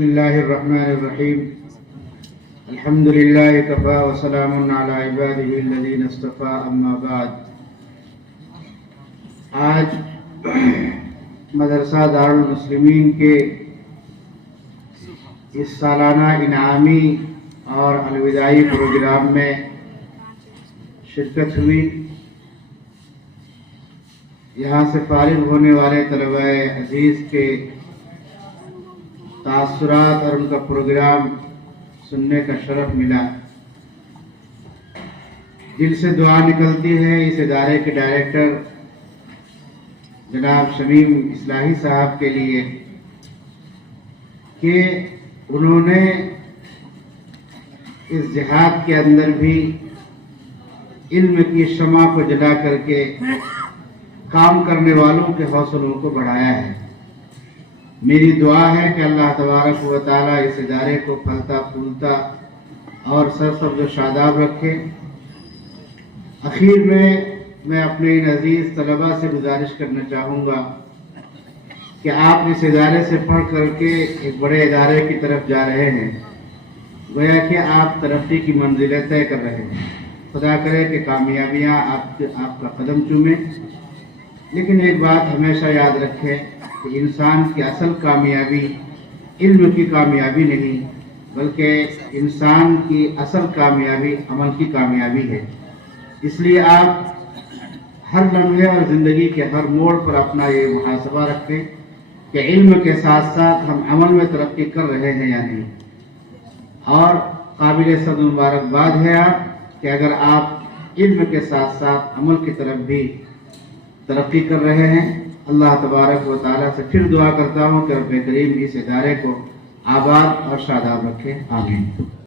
بسم الله الرحمن الرحيم الحمد لله كفى وسلام على عباده الذين اصطفى اما بعد آج مدرسہ دارالمسلمین کے اس سالانہ انعامی اور الوداعی پروگرام میں شرکت ہوئی۔ یہاں سے فارغ ہونے والے طلباء عزیز کے تاثرات اور ان کا پروگرام سننے کا شرف ملا۔ دل سے دعا نکلتی ہے اس ادارے کے ڈائریکٹر جناب شمیم اصلاحی صاحب کے لیے کہ انہوں نے اس جہاد کے اندر بھی علم کی شمع کو جلا کر کے کام کرنے والوں کے حوصلوں کو بڑھایا ہے۔ میری دعا ہے کہ اللہ تبارک و تعالیٰ اس ادارے کو پھلتا پھولتا اور سرسبز و شاداب رکھے۔ اخیر میں اپنے ان عزیز طلباء سے گزارش کرنا چاہوں گا کہ آپ اس ادارے سے پڑھ کر کے ایک بڑے ادارے کی طرف جا رہے ہیں، گویا کہ آپ ترقی کی منزلیں طے کر رہے ہیں۔ خدا کرے کہ کامیابیاں آپ کا قدم چومیں، لیکن ایک بات ہمیشہ یاد رکھیں کہ انسان کی اصل کامیابی علم کی کامیابی نہیں، بلکہ انسان کی اصل کامیابی عمل کی کامیابی ہے۔ اس لیے آپ ہر لمحے اور زندگی کے ہر موڑ پر اپنا یہ محاسبہ رکھیں کہ علم کے ساتھ ساتھ ہم عمل میں ترقی کر رہے ہیں یا نہیں۔ اور قابل صد مبارکباد ہے آپ کہ اگر آپ علم کے ساتھ ساتھ عمل کی طرف بھی ترقی کر رہے ہیں۔ اللہ تبارک و تعالیٰ سے پھر دعا کرتا ہوں کہ رب کریم اس ادارے کو آباد اور شاداب رکھے، آمین۔